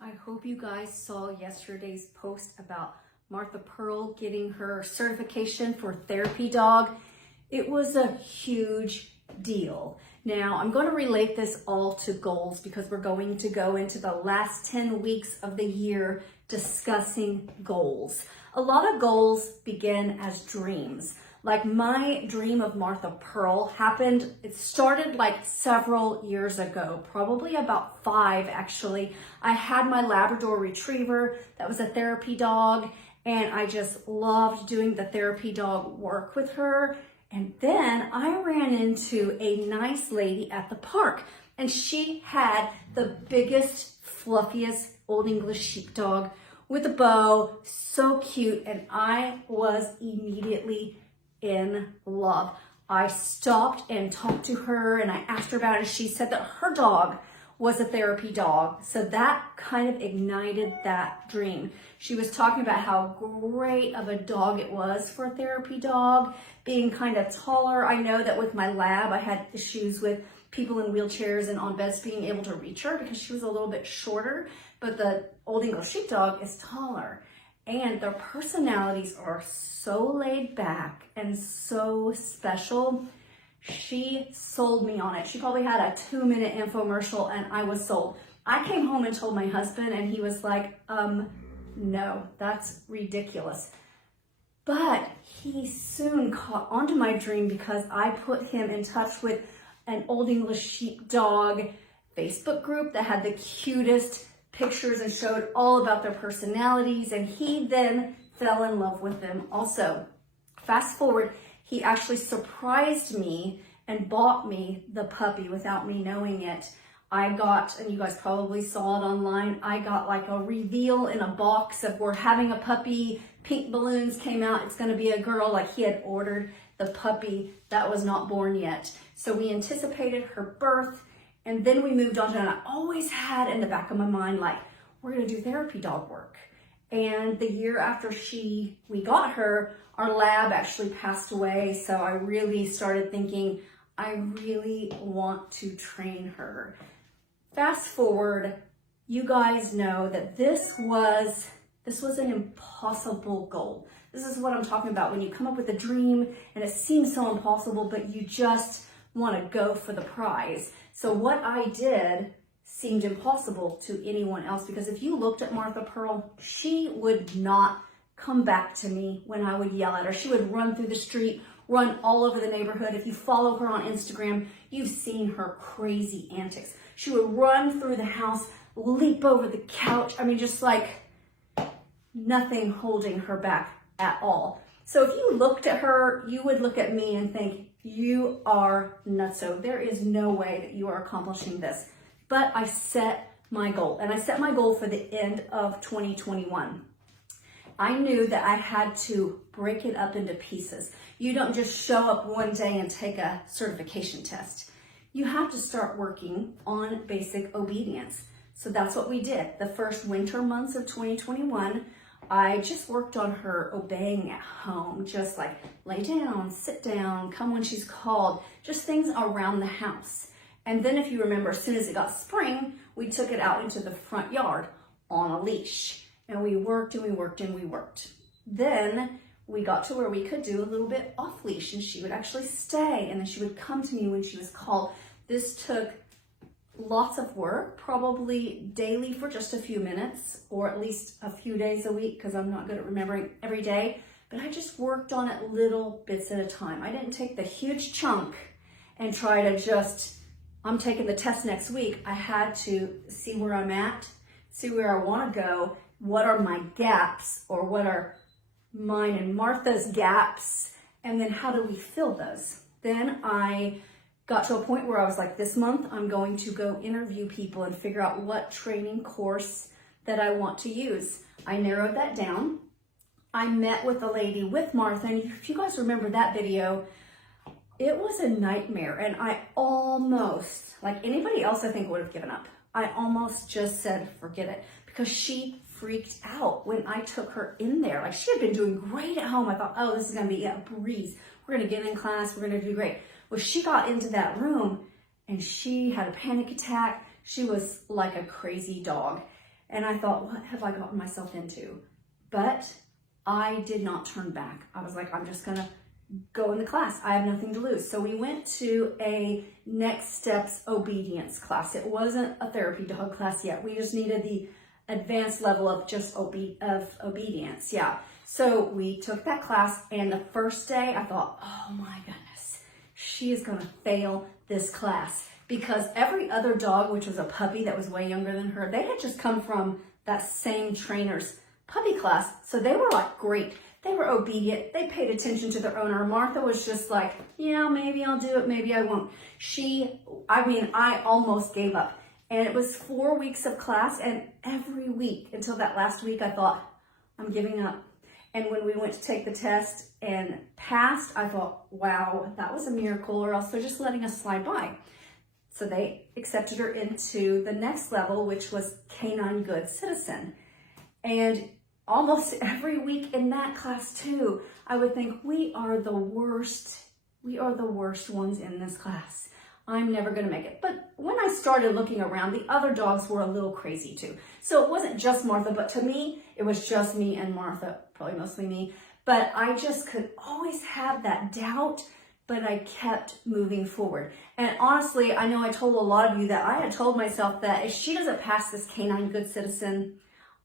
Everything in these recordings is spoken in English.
I hope you guys saw yesterday's post about Martha Pearl getting her certification for therapy dog. It was a huge deal. Now, I'm going to relate this all to goals because we're going to go into the last 10 weeks of the year discussing goals. A lot of goals begin as dreams. Like my dream of Martha Pearl happened, it started like several years ago, probably about 5 actually. I had my Labrador Retriever that was a therapy dog, and I just loved doing the therapy dog work with her. And then I ran into a nice lady at the park, and she had the biggest, fluffiest Old English sheepdog with a bow, so cute, and I was immediately in love. I stopped and talked to her and I asked her about it. She said that her dog was a therapy dog. So that kind of ignited that dream. She was talking about how great of a dog it was for a therapy dog, being kind of taller. I know that with my lab, I had issues with people in wheelchairs and on beds being able to reach her because she was a little bit shorter, but the Old English Sheepdog is taller. And their personalities are so laid back and so special. She sold me on it. She probably had a 2-minute infomercial and I was sold. I came home and told my husband and he was like, no, that's ridiculous. But he soon caught onto my dream because I put him in touch with an Old English Sheepdog Facebook group that had the cutest pictures and showed all about their personalities, and he then fell in love with them also. Fast forward, he actually surprised me and bought me the puppy without me knowing it. I got, and you guys probably saw it online, I got like a reveal in a box of we're having a puppy, pink balloons came out, it's gonna be a girl, like he had ordered the puppy that was not born yet. So we anticipated her birth. And then we moved on to, and I always had in the back of my mind, like, we're gonna do therapy dog work. And the year after we got her, our lab actually passed away. So I really started thinking, I really want to train her. Fast forward, you guys know that this was an impossible goal. This is what I'm talking about when you come up with a dream and it seems so impossible, but you just want to go for the prize. So what I did seemed impossible to anyone else, because if you looked at Martha Pearl, she would not come back to me when I would yell at her. She would run through the street, run all over the neighborhood. If you follow her on Instagram, you've seen her crazy antics. She would run through the house, leap over the couch. I mean, just like nothing holding her back at all. So if you looked at her, you would look at me and think, you are nutso. There is no way that you are accomplishing this. But I set my goal, and I set my goal for the end of 2021. I knew that I had to break it up into pieces. You don't just show up one day and take a certification test. You have to start working on basic obedience. So that's what we did. The first winter months of 2021, I just worked on her obeying at home, just like lay down, sit down, come when she's called, just things around the house. And then if you remember, as soon as it got spring, we took it out into the front yard on a leash. And we worked and we worked and we worked. Then we got to where we could do a little bit off leash and she would actually stay and then she would come to me when she was called. This took lots of work, probably daily for just a few minutes, or at least a few days a week, because I'm not good at remembering every day, but I just worked on it little bits at a time. I didn't take the huge chunk and try to just, I'm taking the test next week. I had to see where I'm at, see where I want to go, what are my gaps, or what are mine and Martha's gaps, and then how do we fill those? Then I got to a point where I was like, this month I'm going to go interview people and figure out what training course that I want to use. I narrowed that down. I met with a lady with Martha, and if you guys remember that video, it was a nightmare, and I almost, like anybody else I think would have given up. I almost just said, forget it, because she freaked out when I took her in there. Like she had been doing great at home. I thought, oh, this is gonna be a breeze. We're gonna get in class, we're gonna do great. Well, she got into that room and she had a panic attack. She was like a crazy dog. And I thought, what have I gotten myself into? But I did not turn back. I was like, I'm just gonna go in the class. I have nothing to lose. So we went to a next steps obedience class. It wasn't a therapy dog class yet. We just needed the advanced level of just obedience. Yeah. So we took that class, and the first day I thought, oh my goodness, she is gonna fail this class, because every other dog, which was a puppy that was way younger than her, they had just come from that same trainer's puppy class. So they were like great. They were obedient. They paid attention to their owner. Martha was just like, yeah, maybe I'll do it, maybe I won't. I almost gave up. And it was 4 weeks of class, and every week until that last week, I thought, I'm giving up. And when we went to take the test and passed, I thought, wow, that was a miracle, or else they're just letting us slide by. So they accepted her into the next level, which was Canine Good Citizen. And almost every week in that class too, I would think, we are the worst ones in this class. I'm never gonna make it. But when I started looking around, the other dogs were a little crazy too. So it wasn't just Martha, but to me, it was just me and Martha, probably mostly me. But I just could always have that doubt, but I kept moving forward. And honestly, I know I told a lot of you that I had told myself that if she doesn't pass this Canine Good Citizen,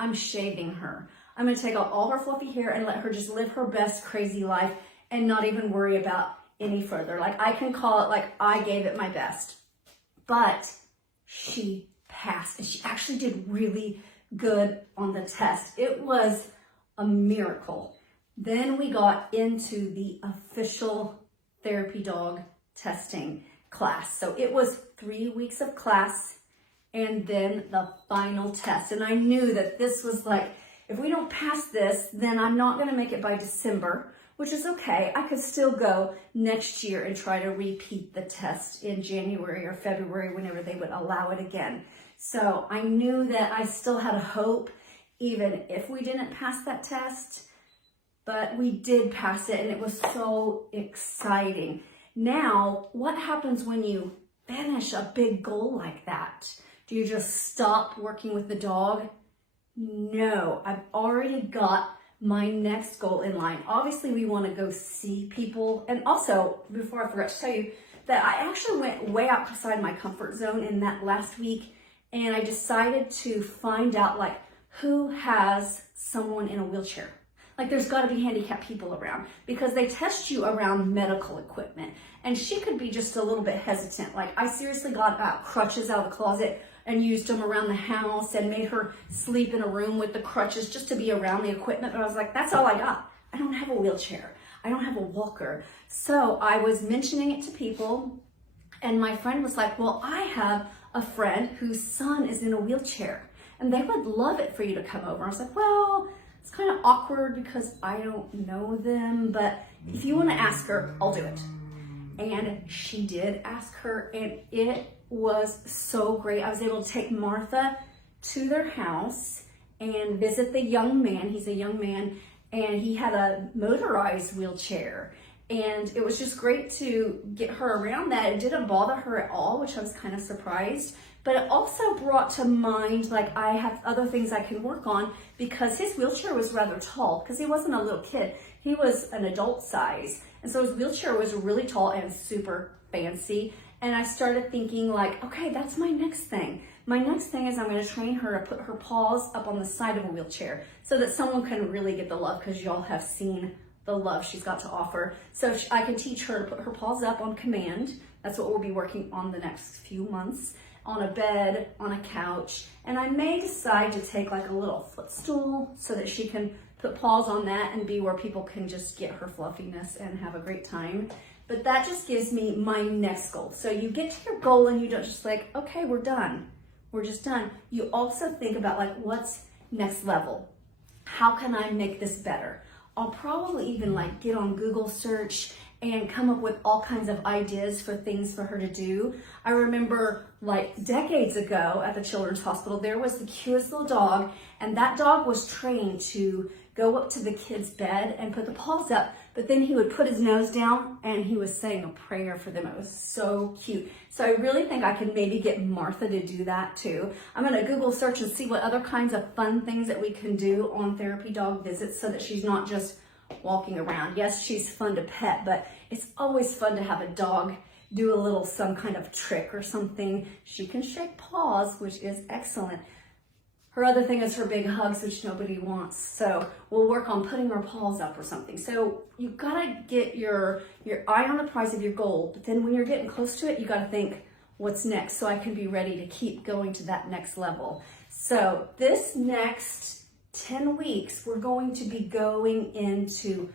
I'm shaving her. I'm gonna take out all her fluffy hair and let her just live her best crazy life and not even worry about any further. Like, I can call it like I gave it my best. But she passed, and she actually did really good on the test. It was a miracle. Then we got into the official therapy dog testing class. So it was 3 weeks of class and then the final test. And I knew that this was like, if we don't pass this, then I'm not gonna make it by December, which is okay. I could still go next year and try to repeat the test in January or February, whenever they would allow it again. So I knew that I still had a hope, even if we didn't pass that test, but we did pass it, and it was so exciting. Now, what happens when you finish a big goal like that? Do you just stop working with the dog? No, I've already got my next goal in line. Obviously, we want to go see people. And also, before I forgot to tell you, that I actually went way outside my comfort zone in that last week, and I decided to find out like who has someone in a wheelchair. Like, there's got to be handicapped people around, because they test you around medical equipment, and she could be just a little bit hesitant. Like, I seriously got crutches out of the closet and used them around the house and made her sleep in a room with the crutches just to be around the equipment. But I was like, that's all I got. I don't have a wheelchair. I don't have a walker. So I was mentioning it to people, and my friend was like, well, I have a friend whose son is in a wheelchair, and they would love it for you to come over. I was like, well, it's kind of awkward because I don't know them, but if you want to ask her, I'll do it. And she did ask her, and it was so great. I was able to take Martha to their house and visit the young man. He's a young man, and he had a motorized wheelchair. And it was just great to get her around that. It didn't bother her at all, which I was kind of surprised. But it also brought to mind, like, I have other things I can work on, because his wheelchair was rather tall, because he wasn't a little kid. He was an adult size. And so his wheelchair was really tall and super fancy. And I started thinking like, okay, that's my next thing. My next thing is I'm going to train her to put her paws up on the side of a wheelchair so that someone can really get the love, because y'all have seen the love she's got to offer. So I can teach her to put her paws up on command. That's what we'll be working on the next few months. On a bed, on a couch. And I may decide to take like a little footstool so that she can put paws on that and be where people can just get her fluffiness and have a great time. But that just gives me my next goal. So you get to your goal and you don't just like, okay, we're done. We're just done. You also think about like, what's next level? How can I make this better? I'll probably even like get on Google search and come up with all kinds of ideas for things for her to do. I remember like decades ago at the Children's Hospital, there was the cutest little dog, and that dog was trained to go up to the kid's bed and put the paws up but then he would put his nose down and he was saying a prayer for them. It was so cute. So I really think I can maybe get Martha to do that too. I'm gonna Google search and see what other kinds of fun things that we can do on therapy dog visits so that she's not just walking around. Yes, she's fun to pet, but it's always fun to have a dog do a little, some kind of trick or something. She can shake paws, which is excellent. Her other thing is her big hugs, which nobody wants. So we'll work on putting her paws up or something. So you've gotta get your eye on the prize of your goal, but then when you're getting close to it, you gotta think, what's next? So I can be ready to keep going to that next level. So this next 10 weeks, we're going to be going into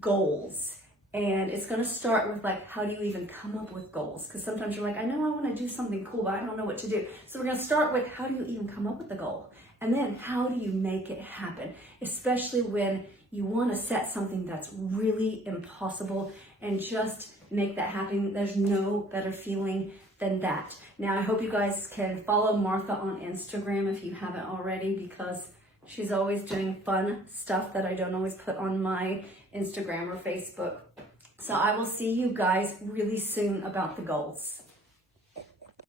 goals. And it's gonna start with like, how do you even come up with goals? Because sometimes you're like, I know I wanna do something cool, but I don't know what to do. So we're gonna start with, how do you even come up with the goal? And then how do you make it happen? Especially when you wanna set something that's really impossible and just make that happen. There's no better feeling than that. Now, I hope you guys can follow Martha on Instagram if you haven't already, because she's always doing fun stuff that I don't always put on my Instagram or Facebook. So I will see you guys really soon about the goals.